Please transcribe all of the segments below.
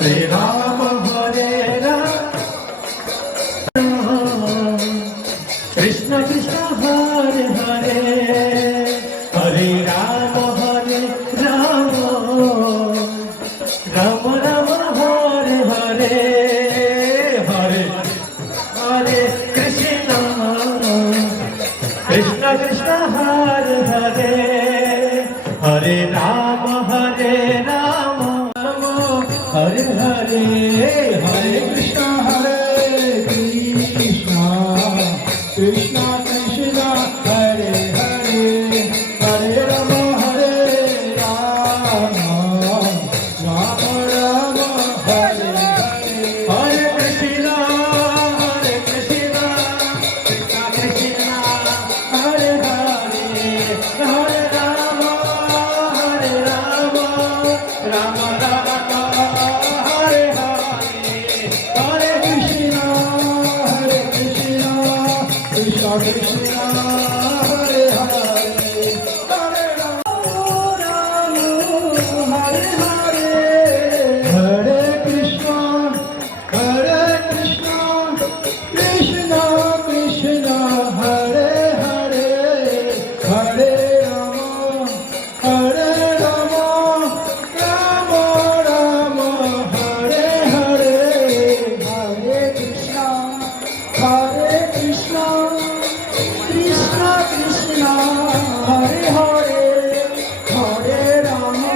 Hare Rama Hare Rama Krishna Krishna Hare Hare Hare Rama Hare Rama Rama Rama Hare Hare Hare Hare Krishna Krishna Krishna Hare Hare Hare Rama Hare Rama Hare Hare Hare Krishna Hare Krishna Krishna Krishna Hare Hare Hare Rama Hare Rama Rama Rama Hare Hare Hare Krishna Krishna Krishna Hare Hare Hare Rama Rama Rama Hare Hare Hare Krishna Krishna Krishna Hare Hare Hare Rama Hare Hare Hare Krishna Krishna Krishna Hare Hare Hare Rama Rama Rama Hare Hare Hare Krishna Krishna Krishna Hare Hare Hare Rama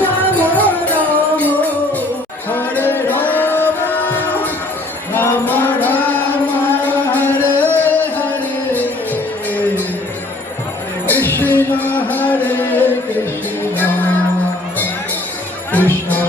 Rama Rama Hare Rama Rama Rama Hare Hare Krishna Krishna